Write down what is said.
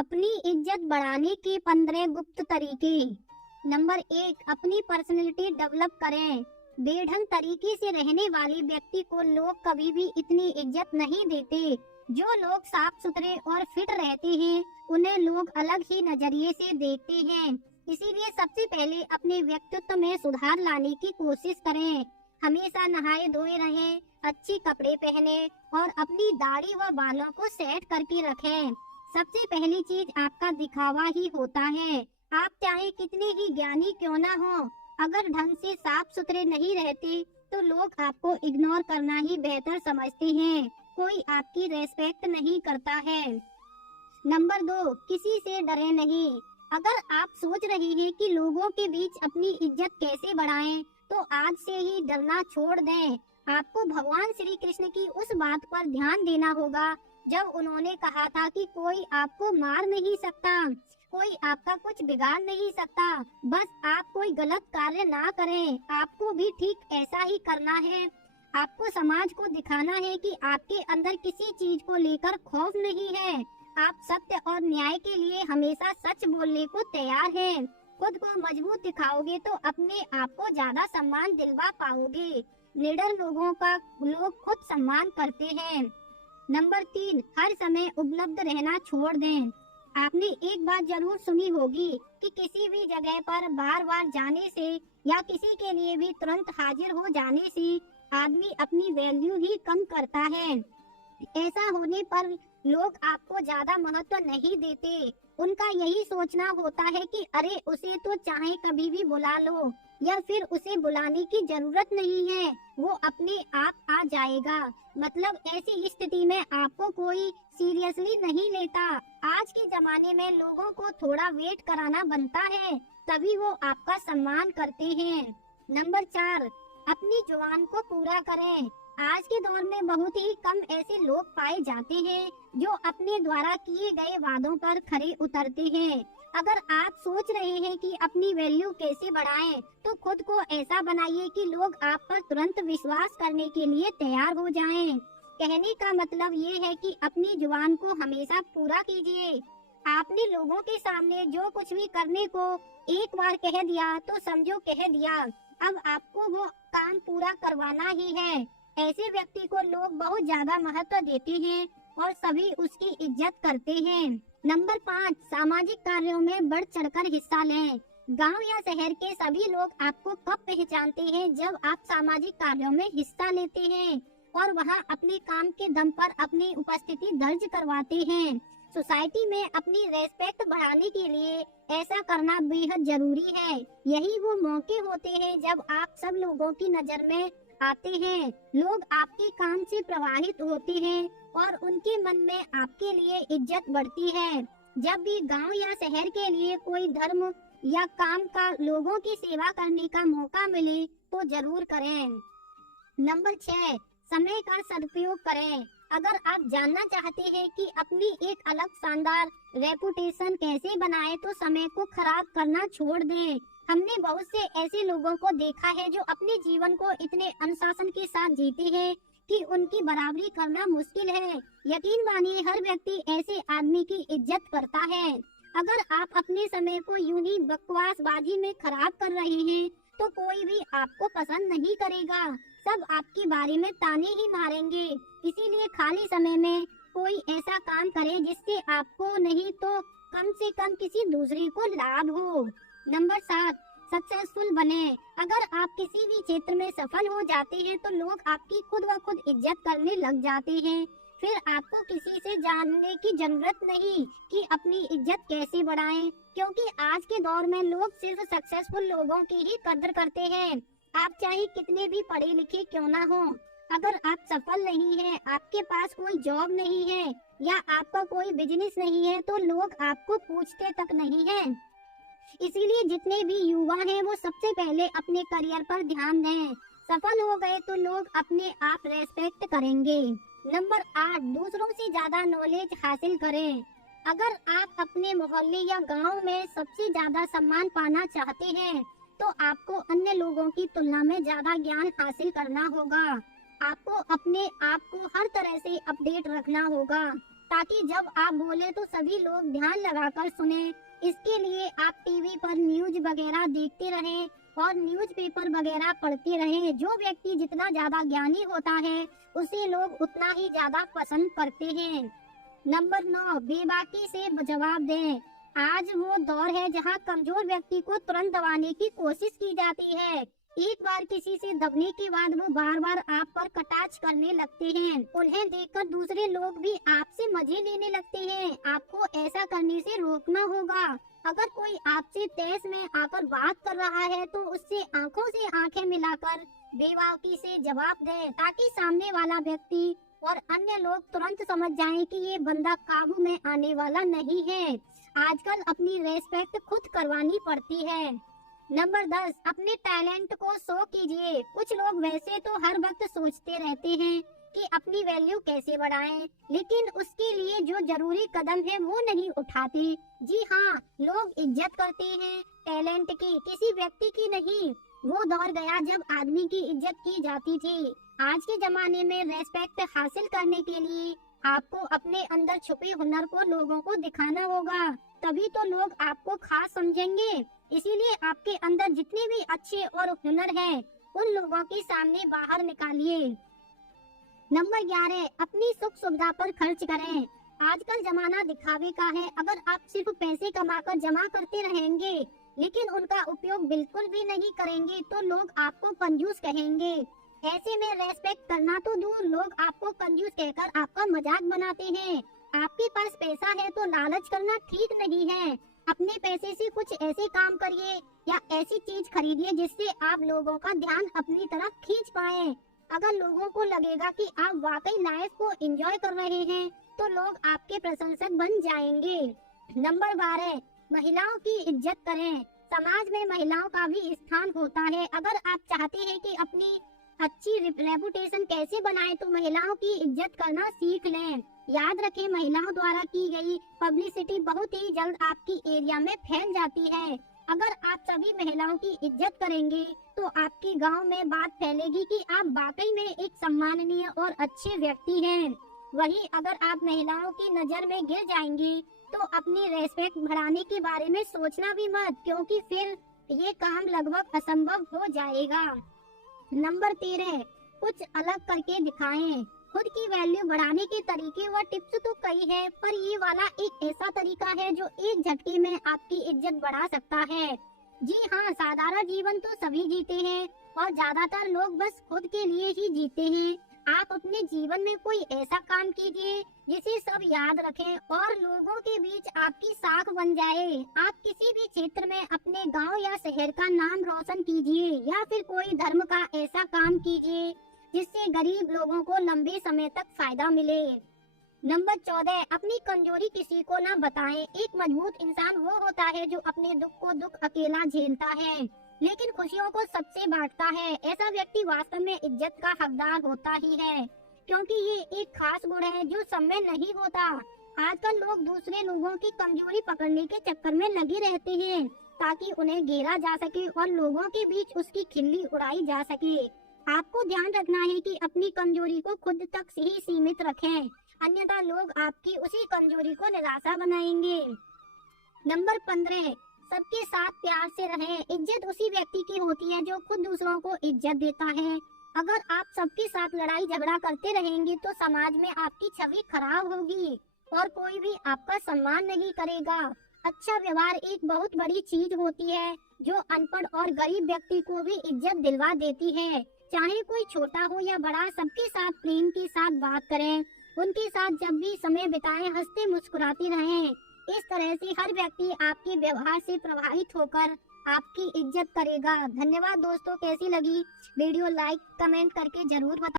अपनी इज्जत बढ़ाने के 15 गुप्त तरीके। नंबर 1, अपनी पर्सनैलिटी डेवलप करें। बेढंग तरीके से रहने वाले व्यक्ति को लोग कभी भी इतनी इज्जत नहीं देते। जो लोग साफ सुथरे और फिट रहते हैं उन्हें लोग अलग ही नजरिए से देखते हैं। इसीलिए सबसे पहले अपने व्यक्तित्व में सुधार लाने की कोशिश करें। हमेशा नहाए धोए रहें, अच्छे कपड़े पहने और अपनी दाढ़ी व बालों को सेट करके रखें। सबसे पहली चीज आपका दिखावा ही होता है। आप चाहे कितने ही ज्ञानी क्यों ना हो, अगर ढंग से साफ सुथरे नहीं रहते तो लोग आपको इग्नोर करना ही बेहतर समझते हैं। कोई आपकी रेस्पेक्ट नहीं करता है। नंबर 2, किसी से डरे नहीं। अगर आप सोच रहे हैं कि लोगों के बीच अपनी इज्जत कैसे बढ़ाएं, तो आज से ही डरना छोड़ दें। आपको भगवान श्री कृष्ण की उस बात पर ध्यान देना होगा जब उन्होंने कहा था कि कोई आपको मार नहीं सकता, कोई आपका कुछ बिगाड़ नहीं सकता। बस आप कोई गलत कार्य ना करें, आपको भी ठीक ऐसा ही करना है। आपको समाज को दिखाना है कि आपके अंदर किसी चीज को लेकर खौफ नहीं है। आप सत्य और न्याय के लिए हमेशा सच बोलने को तैयार हैं। खुद को मजबूत दिखाओगे तो अपने आप को ज्यादा सम्मान दिलवा पाओगे। निडर लोगों का लोग खुद सम्मान करते हैं। नंबर 3, हर समय उपलब्ध रहना छोड़ दें। आपने एक बात जरूर सुनी होगी कि किसी भी जगह पर बार बार जाने से या किसी के लिए भी तुरंत हाजिर हो जाने से आदमी अपनी वैल्यू ही कम करता है। ऐसा होने पर लोग आपको ज्यादा महत्व नहीं देते। उनका यही सोचना होता है कि अरे उसे तो चाहे कभी भी बुला लो, या फिर उसे बुलाने की जरूरत नहीं है, वो अपने आप आ जाएगा। मतलब ऐसी स्थिति में आपको कोई सीरियसली नहीं लेता। आज के जमाने में लोगों को थोड़ा वेट कराना बनता है, तभी वो आपका सम्मान करते हैं। नंबर 4, अपनी जुबान को पूरा करें। आज के दौर में बहुत ही कम ऐसे लोग पाए जाते हैं जो अपने द्वारा किए गए वादों पर खरे उतरते हैं। अगर आप सोच रहे हैं कि अपनी वैल्यू कैसे बढ़ाएं, तो खुद को ऐसा बनाइए कि लोग आप पर तुरंत विश्वास करने के लिए तैयार हो जाएं। कहने का मतलब ये है कि अपनी जुबान को हमेशा पूरा कीजिए। आपने लोगों के सामने जो कुछ भी करने को एक बार कह दिया तो समझो कह दिया। अब आपको वो काम पूरा करवाना ही है। ऐसे व्यक्ति को लोग बहुत ज्यादा महत्व देते हैं और सभी उसकी इज्जत करते हैं। नंबर 5, सामाजिक कार्यों में बढ़ चढ़कर हिस्सा लें। गांव या शहर के सभी लोग आपको कब पहचानते हैं, जब आप सामाजिक कार्यों में हिस्सा लेते हैं और वहां अपने काम के दम पर अपनी उपस्थिति दर्ज करवाते हैं। सोसाइटी में अपनी रेस्पेक्ट बढ़ाने के लिए ऐसा करना बेहद जरूरी है। यही वो मौके होते हैं जब आप सब लोगों की नजर में आते हैं। लोग आपके काम से प्रभावित होते हैं और उनके मन में आपके लिए इज्जत बढ़ती है। जब भी गांव या शहर के लिए कोई धर्म या काम का लोगों की सेवा करने का मौका मिले तो जरूर करें। नंबर 6, समय का सदुपयोग करें। अगर आप जानना चाहते हैं कि अपनी एक अलग शानदार रेपुटेशन कैसे बनाएं, तो समय को खराब करना छोड़ दें। हमने बहुत से ऐसे लोगों को देखा है जो अपने जीवन को इतने अनुशासन के साथ जीते हैं कि उनकी बराबरी करना मुश्किल है। यकीन मानिए, हर व्यक्ति ऐसे आदमी की इज्जत करता है। अगर आप अपने समय को यूं ही बकवासबाजी में खराब कर रहे हैं तो कोई भी आपको पसंद नहीं करेगा। सब आपके बारे में ताने ही मारेंगे। इसीलिए खाली समय में कोई ऐसा काम करे जिससे आपको नहीं तो कम से कम किसी दूसरे को लाभ हो। नंबर 7, सक्सेसफुल बने। अगर आप किसी भी क्षेत्र में सफल हो जाते हैं तो लोग आपकी खुद व खुद इज्जत करने लग जाते हैं। फिर आपको किसी से जानने की जरूरत नहीं कि अपनी इज्जत कैसे बढ़ाएं, क्योंकि आज के दौर में लोग सिर्फ सक्सेसफुल लोगों की ही कदर करते हैं। आप चाहे कितने भी पढ़े लिखे क्यों ना हो, अगर आप सफल नहीं हैं, आपके पास कोई जॉब नहीं है या आपका कोई बिजनेस नहीं है, तो लोग आपको पूछते तक नहीं हैं। इसीलिए जितने भी युवा हैं वो सबसे पहले अपने करियर पर ध्यान दें। सफल हो गए तो लोग अपने आप रेस्पेक्ट करेंगे। नंबर 8, दूसरों से ज्यादा नॉलेज हासिल करें। अगर आप अपने मोहल्ले या गांव में सबसे ज्यादा सम्मान पाना चाहते हैं तो आपको अन्य लोगों की तुलना में ज्यादा ज्ञान हासिल करना होगा। आपको अपने आप को हर तरह से अपडेट रखना होगा। ताकि जब आप बोले तो सभी लोग ध्यान लगाकर सुने। इसके लिए आप टीवी पर न्यूज वगैरह देखते रहें और न्यूज़पेपर वगैरह पढ़ते रहें। जो व्यक्ति जितना ज्यादा ज्ञानी होता है उसे लोग उतना ही ज्यादा पसंद करते हैं। नंबर 9, बेबाकी से जवाब दें। आज वो दौर है जहां कमजोर व्यक्ति को तुरंत दबाने की कोशिश की जाती है। एक बार किसी से दबने के बाद वो बार बार आप पर कटाक्ष करने लगते हैं। उन्हें देखकर दूसरे लोग भी आपसे मजे लेने लगते हैं। आपको ऐसा करने से रोकना होगा। अगर कोई आपसे तेज में आकर बात कर रहा है तो उससे आंखों से आंखें मिलाकर बेबाकी से जवाब दें, ताकि सामने वाला व्यक्ति और अन्य लोग तुरंत समझ जाएं कि ये बंदा काबू में आने वाला नहीं है। आजकल अपनी रेस्पेक्ट खुद करवानी पड़ती है। नंबर 10, अपने टैलेंट को शो कीजिए। कुछ लोग वैसे तो हर वक्त सोचते रहते हैं कि अपनी वैल्यू कैसे बढ़ाएं, लेकिन उसके लिए जो जरूरी कदम है वो नहीं उठाते। जी हाँ, लोग इज्जत करते हैं टैलेंट की, किसी व्यक्ति की नहीं। वो दौर गया जब आदमी की इज्जत की जाती थी। आज के जमाने में रेस्पेक्ट हासिल करने के लिए आपको अपने अंदर छुपे हुनर को लोगों को दिखाना होगा, तभी तो लोग आपको खास समझेंगे। इसीलिए आपके अंदर जितने भी अच्छे और हुनर हैं, उन लोगों के सामने बाहर निकालिए। नंबर 11, अपनी सुख सुविधा पर खर्च करें। आजकल जमाना दिखावे का है। अगर आप सिर्फ पैसे कमाकर जमा करते रहेंगे लेकिन उनका उपयोग बिल्कुल भी नहीं करेंगे तो लोग आपको कंजूस कहेंगे। ऐसे में रेस्पेक्ट करना तो दूर, लोग आपको कंजूस कहकर आपका मजाक बनाते हैं। आपके पास पैसा है तो लालच करना ठीक नहीं है। अपने पैसे से कुछ ऐसे काम करिए या ऐसी चीज खरीदिए जिससे आप लोगों का ध्यान अपनी तरफ खींच पाए। अगर लोगों को लगेगा कि आप वाकई लाइफ को एंजॉय कर रहे हैं तो लोग आपके प्रशंसक बन जाएंगे। नंबर 12, महिलाओं की इज्जत करें। समाज में महिलाओं का भी स्थान होता है। अगर आप चाहते हैं कि अपनी अच्छी रेपुटेशन कैसे बनाएं तो महिलाओं की इज्जत करना सीख लें। याद रखें, महिलाओं द्वारा की गई पब्लिसिटी बहुत ही जल्द आपकी एरिया में फैल जाती है। अगर आप सभी महिलाओं की इज्जत करेंगे तो आपके गांव में बात फैलेगी कि आप वाकई में एक सम्माननीय और अच्छे व्यक्ति हैं। वहीं अगर आप महिलाओं की नजर में गिर जाएंगे तो अपनी रेस्पेक्ट बढ़ाने के बारे में सोचना भी मत, क्योंकि फिर ये काम लगभग असंभव हो जाएगा। नंबर 13, कुछ अलग करके दिखाएं। खुद की वैल्यू बढ़ाने के तरीके व टिप्स तो कई है, पर ये वाला एक ऐसा तरीका है जो एक झटके में आपकी इज्जत बढ़ा सकता है। जी हाँ, साधारण जीवन तो सभी जीते हैं और ज्यादातर लोग बस खुद के लिए ही जीते हैं। आप अपने जीवन में कोई ऐसा काम कीजिए जिसे सब याद रखें और लोगों के बीच आपकी साख बन जाए। आप किसी भी क्षेत्र में अपने गांव या शहर का नाम रोशन कीजिए या फिर कोई धर्म का ऐसा काम कीजिए जिससे गरीब लोगों को लंबे समय तक फायदा मिले। नंबर 14, अपनी कमजोरी किसी को न बताएं। एक मजबूत इंसान वो होता है जो अपने दुख को दुख अकेला झेलता है लेकिन खुशियों को सबसे बांटता है। ऐसा व्यक्ति वास्तव में इज्जत का हकदार होता ही है, क्योंकि ये एक खास गुण है जो सब में नहीं होता। आजकल लोग दूसरे लोगों की कमजोरी पकड़ने के चक्कर में लगे रहते हैं ताकि उन्हें घेरा जा सके और लोगों के बीच उसकी खिल्ली उड़ाई जा सके। आपको ध्यान रखना है कि अपनी कमजोरी को खुद तक ही सीमित रखें, अन्यथा लोग आपकी उसी कमजोरी को निराशा बनाएंगे। नंबर 15, सबके साथ प्यार से रहें। इज्जत उसी व्यक्ति की होती है जो खुद दूसरों को इज्जत देता है। अगर आप सबके साथ लड़ाई झगड़ा करते रहेंगे तो समाज में आपकी छवि खराब होगी और कोई भी आपका सम्मान नहीं करेगा। अच्छा व्यवहार एक बहुत बड़ी चीज होती है जो अनपढ़ और गरीब व्यक्ति को भी इज्जत दिलवा देती है। चाहे कोई छोटा हो या बड़ा, सबके साथ प्रेम के साथ बात करें। उनके साथ जब भी समय बिताएं, हंसते मुस्कुराते रहें। इस तरह से हर व्यक्ति आपके व्यवहार से प्रभावित होकर आपकी इज्जत करेगा। धन्यवाद दोस्तों, कैसी लगी वीडियो लाइक कमेंट करके जरूर बताएं।